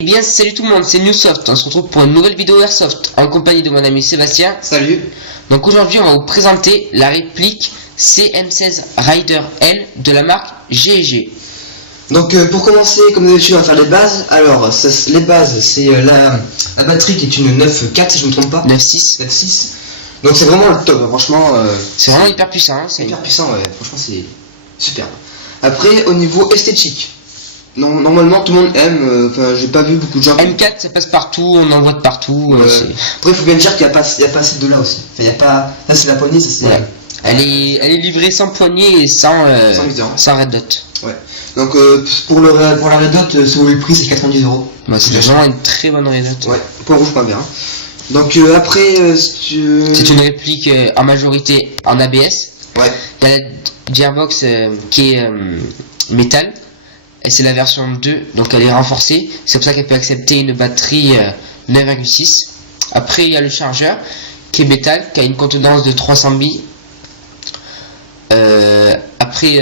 Eh bien salut tout le monde, c'est Newsoft, on se retrouve pour une nouvelle vidéo Airsoft en compagnie de mon ami Sébastien. Salut. Donc aujourd'hui on va vous présenter la réplique CM16 Rider L de la marque G&G. Donc pour commencer, comme d'habitude, on va faire les bases. Alors les bases, c'est la batterie qui est une 9.4 si je ne me trompe pas. 9.6. 9.6. Donc c'est vraiment le top, hein, franchement. C'est vraiment hyper puissant. Hein, c'est hyper puissant, ouais. Franchement c'est superbe. Après au niveau esthétique. Non, normalement tout le monde aime, j'ai pas vu beaucoup de gens. M4 ça passe partout, on en voit de partout. Après il faut bien dire qu'il n'y a pas assez de là aussi. Enfin, il y a pas. Là c'est la poignée, ça c'est. Ouais. Elle est livrée sans poignée et sans red dot. Ouais. Donc pour la red dot, selon le prix c'est 90 €. Bah, c'est vraiment une très bonne red dot. Ouais. Point rouge, point vert. Hein. Donc après c'est une réplique en majorité en ABS. Ouais. Il y a la gearbox qui est métal. Et c'est la version 2, donc elle est renforcée. C'est pour ça qu'elle peut accepter une batterie 9,6. Après il y a le chargeur qui est métal, qui a une contenance de 300 billes. Après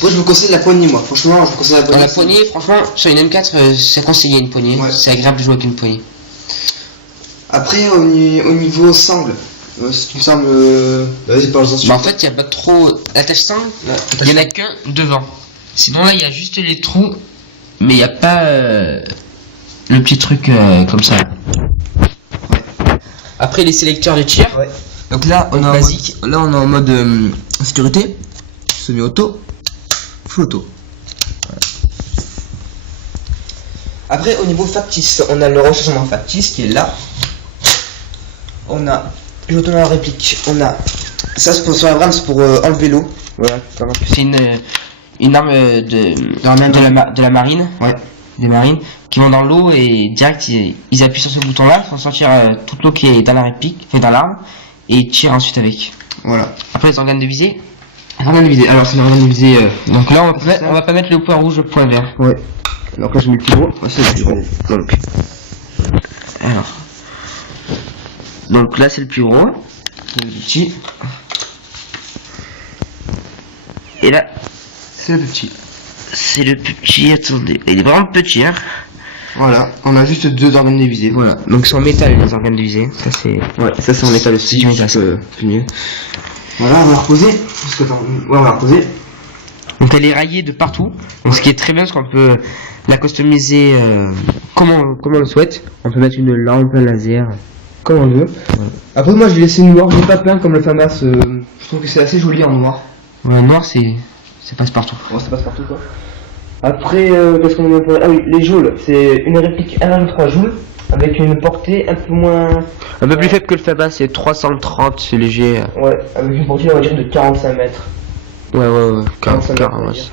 moi je vous conseille la poignée, moi franchement je vous conseille la poignée. La poignée, franchement sur une M4 c'est conseillé une poignée. Ouais. C'est agréable de jouer avec une poignée. Après au niveau sangle, ce qui me semble vas-y parle-en. Bah en fait il n'y a pas trop l'attache sangle, il n'y en a qu'un devant. Sinon là il y a juste les trous, mais il n'y a pas le petit truc comme ça. Ouais. Après les sélecteurs de tir. Ouais. Donc là on est basique. Là on est en mode sécurité, semi-auto, full auto. Voilà. Après au niveau factice, on a le rechargement factice qui est là. On a, je vais tourner la réplique, on a ça c'est pour sur la brame, c'est pour enlever l'eau. Voilà. C'est une arme de la marine. Ouais. Des marines qui vont dans l'eau et direct ils appuient sur ce bouton là, ils font sortir toute l'eau qui est dans la réplique, fait dans l'arme, et ils tirent ensuite avec. Voilà. Après les organes de visée. Organes de visée. Alors c'est l'organe de visée. Donc là on va pas mettre le point rouge, le point vert. Ouais. Donc là je mets le plus gros. Ouais, c'est le plus gros. Donc là c'est le plus gros. Le petit. Et là c'est le plus petit. C'est le plus petit, attendez, il est vraiment petit hein. Voilà, on a juste deux organes de visée. Voilà, donc c'est en métal les organes de visée. Ça c'est. Ouais, ça c'est en métal aussi. C'est mieux. Voilà, on va la reposer. Ouais, on va la reposer. Donc elle est raillée de partout. Donc ce qui est très bien, parce qu'on peut la customiser comme on le souhaite. On peut mettre une lampe, un laser, comme on veut. Ouais. Après moi je l'ai laissé noir, je l'ai pas peint comme le FAMAS. Je trouve que c'est assez joli en noir. Ouais, noir c'est passe partout. Ouais, ça passe partout quoi. Après, qu'est-ce qu'on a pour... Ah oui, les joules, c'est une réplique 1,3 joules avec une portée un peu moins... Un peu plus faible que le FAMAS, c'est 330, c'est léger. Ouais, avec une portée on va dire de 45 mètres. Ouais, 45 mètres.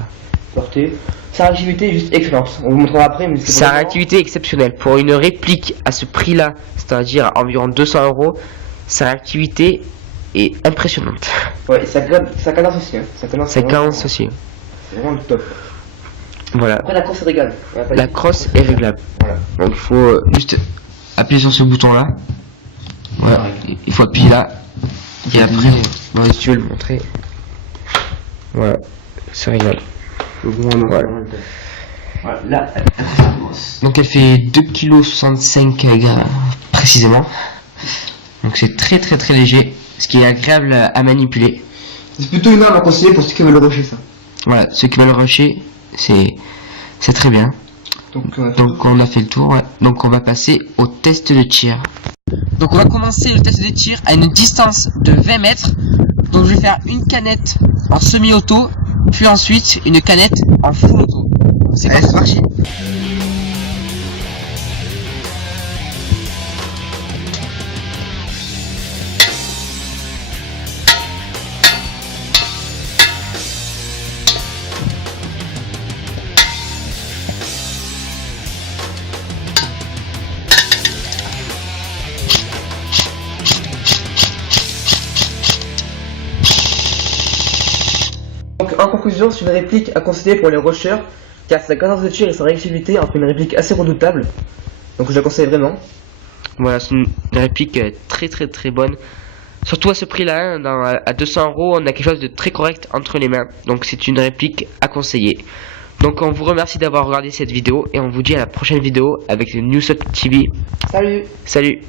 Portée. Sa réactivité est juste excellente, on vous montrera après. Mais sa réactivité est exceptionnelle. Pour une réplique à ce prix-là, c'est-à-dire environ 200 €, sa réactivité est impressionnante. Ouais, ça cadence aussi. Hein. Ça cadence aussi. C'est vraiment le top. Voilà. Après la crosse est réglable. La crosse est réglable. Voilà. Donc il faut juste appuyer sur ce bouton là. Voilà. Il faut appuyer là. Et après, bon, si tu veux le montrer. Voilà. C'est réglable. Voilà. Là, donc elle fait 2,65 kg précisément. Donc c'est très léger, ce qui est agréable à manipuler. C'est plutôt une arme à conseiller pour ceux qui veulent rusher ça. Voilà, ceux qui veulent rusher, c'est très bien. Donc on a fait le tour, ouais. Donc on va passer au test de tir. Donc on va commencer le test de tir à une distance de 20 mètres. Donc je vais faire une canette en semi-auto, puis ensuite une canette en full auto. C'est parti. Donc en conclusion, c'est une réplique à conseiller pour les rushers, car sa cadence de tir et sa réactivité en fait une réplique assez redoutable. Donc je la conseille vraiment. Voilà, c'est une réplique très bonne. Surtout à ce prix-là, à 200 €, on a quelque chose de très correct entre les mains. Donc c'est une réplique à conseiller. Donc on vous remercie d'avoir regardé cette vidéo et on vous dit à la prochaine vidéo avec le Newshot TV. Salut. Salut.